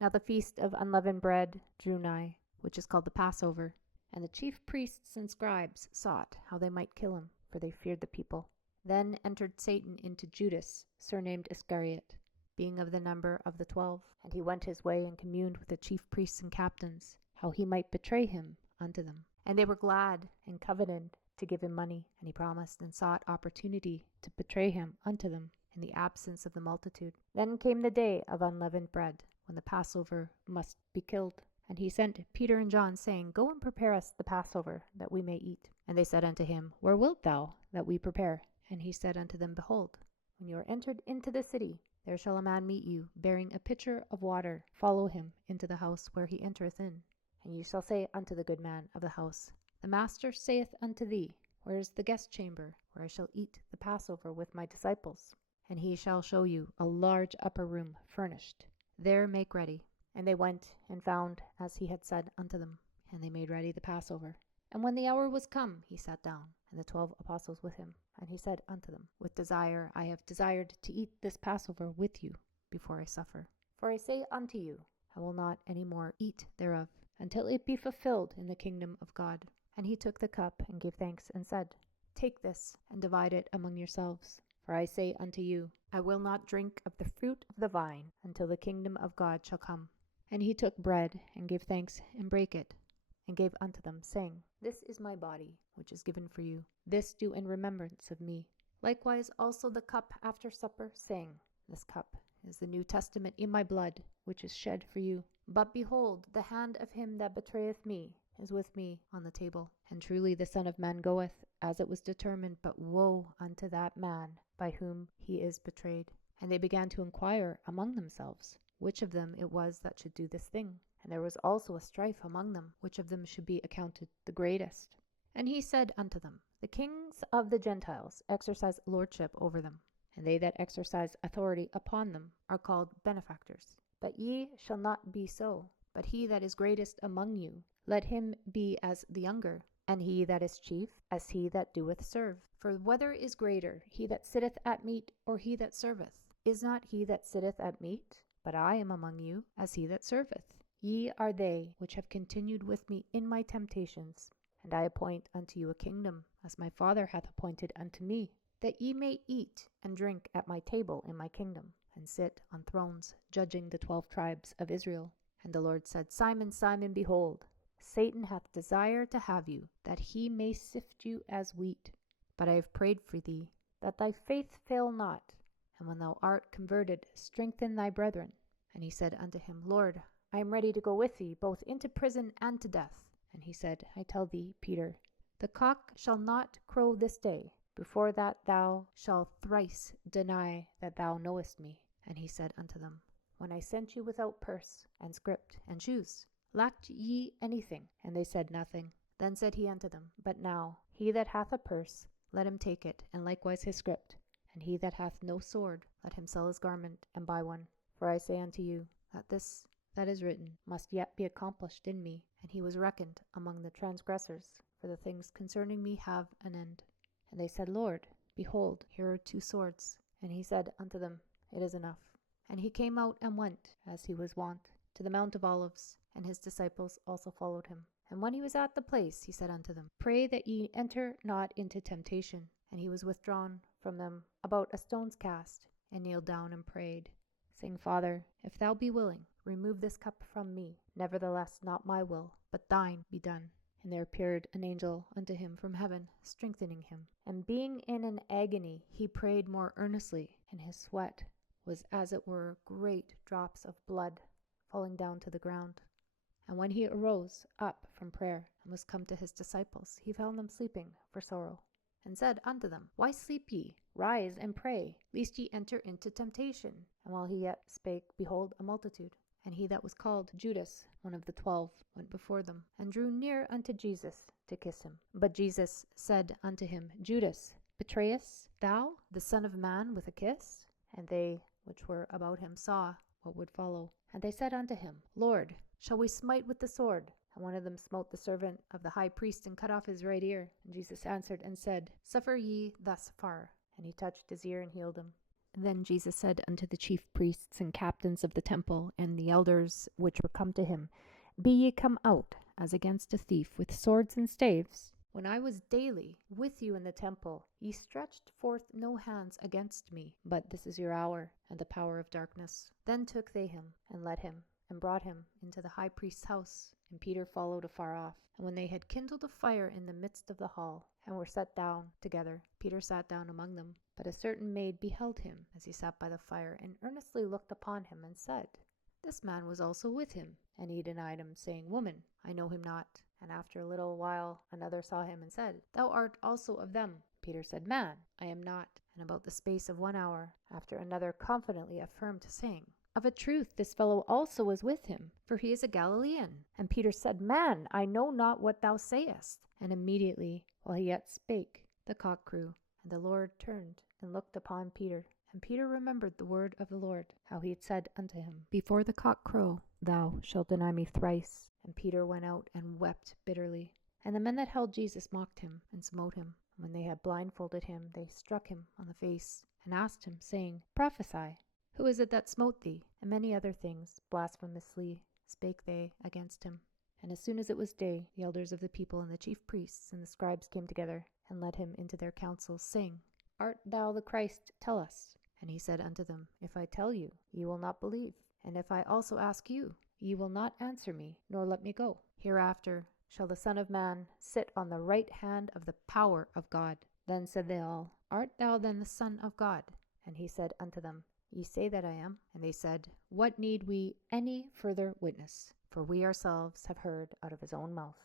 Now the feast of unleavened bread drew nigh, which is called the Passover. And the chief priests and scribes sought how they might kill him, for they feared the people. Then entered Satan into Judas, surnamed Iscariot, being of the number of the 12. And he went his way and communed with the chief priests and captains, how he might betray him unto them. And they were glad and coveted to give him money. And he promised and sought opportunity to betray him unto them in the absence of the multitude. Then came the day of unleavened bread, when the Passover must be killed. And he sent Peter and John, saying, Go and prepare us the Passover, that we may eat. And they said unto him, Where wilt thou that we prepare? And he said unto them, Behold, when you are entered into the city, there shall a man meet you, bearing a pitcher of water. Follow him into the house where he entereth in. And you shall say unto the good man of the house, The master saith unto thee, Where is the guest chamber, where I shall eat the Passover with my disciples? And he shall show you a large upper room furnished. There make ready. And they went and found as he had said unto them, and they made ready the Passover. And when the hour was come, he sat down, and the 12 apostles with him. And he said unto them, With desire I have desired to eat this Passover with you before I suffer. For I say unto you, I will not any more eat thereof, until it be fulfilled in the kingdom of God. And he took the cup, and gave thanks, and said, Take this, and divide it among yourselves. For I say unto you, I will not drink of the fruit of the vine, until the kingdom of God shall come. And he took bread, and gave thanks, and brake it, and gave unto them, saying, This is my body, which is given for you. This do in remembrance of me. Likewise also the cup after supper, saying, This cup is the New Testament in my blood, which is shed for you. But behold, the hand of him that betrayeth me is with me on the table. And truly the Son of Man goeth, as it was determined, but woe unto that man by whom he is betrayed. And they began to inquire among themselves, which of them it was that should do this thing. And there was also a strife among them, which of them should be accounted the greatest. And he said unto them, The kings of the Gentiles exercise lordship over them, and they that exercise authority upon them are called benefactors. But ye shall not be so, but he that is greatest among you, let him be as the younger, and he that is chief as he that doeth serve. For whether is greater, he that sitteth at meat, or he that serveth? Is not he that sitteth at meat? But I am among you as he that serveth. Ye are they which have continued with me in my temptations, and I appoint unto you a kingdom, as my Father hath appointed unto me, that ye may eat and drink at my table in my kingdom, and sit on thrones, judging the 12 tribes of Israel. And the Lord said, Simon, Simon, behold, Satan hath desired to have you, that he may sift you as wheat. But I have prayed for thee, that thy faith fail not. And when thou art converted, strengthen thy brethren. And he said unto him, Lord, I am ready to go with thee, both into prison and to death. And he said, I tell thee, Peter, the cock shall not crow this day, before that thou shalt thrice deny that thou knowest me. And he said unto them, When I sent you without purse, and scrip, and shoes, lacked ye anything? And they said, Nothing. Then said he unto them, But now, he that hath a purse, let him take it, and likewise his scrip. And he that hath no sword, let him sell his garment, and buy one. For I say unto you, that this that is written must yet be accomplished in me. And he was reckoned among the transgressors, for the things concerning me have an end. And they said, Lord, behold, here are 2 swords. And he said unto them, It is enough. And he came out and went, as he was wont, to the Mount of Olives, and his disciples also followed him. And when he was at the place, he said unto them, Pray that ye enter not into temptation. And he was withdrawn from them about a stone's cast, and kneeled down and prayed, saying, Father, if thou be willing, remove this cup from me. Nevertheless, not my will, but thine be done. And there appeared an angel unto him from heaven, strengthening him. And being in an agony, he prayed more earnestly, and his sweat was as it were great drops of blood falling down to the ground. And when he arose up from prayer, and was come to his disciples, he found them sleeping for sorrow, and said unto them, Why sleep ye? Rise and pray, lest ye enter into temptation. And while he yet spake, behold, a multitude. And he that was called Judas, one of the 12, went before them, and drew near unto Jesus to kiss him. But Jesus said unto him, Judas, betrayest thou the Son of Man with a kiss? And they which were about him saw what would follow. And they said unto him, Lord, shall we smite with the sword? And one of them smote the servant of the high priest, and cut off his right ear. And Jesus answered and said, Suffer ye thus far. And he touched his ear and healed him. Then Jesus said unto the chief priests and captains of the temple, and the elders which were come to him, Be ye come out, as against a thief, with swords and staves? When I was daily with you in the temple, ye stretched forth no hands against me, but this is your hour, and the power of darkness. Then took they him, and led him, and brought him into the high priest's house, and Peter followed afar off. And when they had kindled a fire in the midst of the hall, and were set down together, Peter sat down among them. But a certain maid beheld him as he sat by the fire, and earnestly looked upon him, and said, This man was also with him. And he denied him, saying, Woman, I know him not. And after a little while another saw him, and said, Thou art also of them. Peter said, Man, I am not. And about the space of 1 hour after another confidently affirmed, saying, Of a truth this fellow also was with him, for he is a Galilean. And Peter said, Man, I know not what thou sayest. And immediately, while he yet spake, the cock crew, and the Lord turned and looked upon Peter. And Peter remembered the word of the Lord, how he had said unto him, Before the cock crow, thou shalt deny me thrice. And Peter went out and wept bitterly. And the men that held Jesus mocked him, and smote him. And when they had blindfolded him, they struck him on the face, and asked him, saying, Prophesy, who is it that smote thee? And many other things blasphemously spake they against him. And as soon as it was day, the elders of the people and the chief priests and the scribes came together, and led him into their councils, saying, Art thou the Christ? Tell us. And he said unto them, If I tell you, ye will not believe. And if I also ask you, ye will not answer me, nor let me go. Hereafter shall the Son of Man sit on the right hand of the power of God. Then said they all, Art thou then the Son of God? And he said unto them, Ye say that I am. And they said, What need we any further witness? For we ourselves have heard out of his own mouth.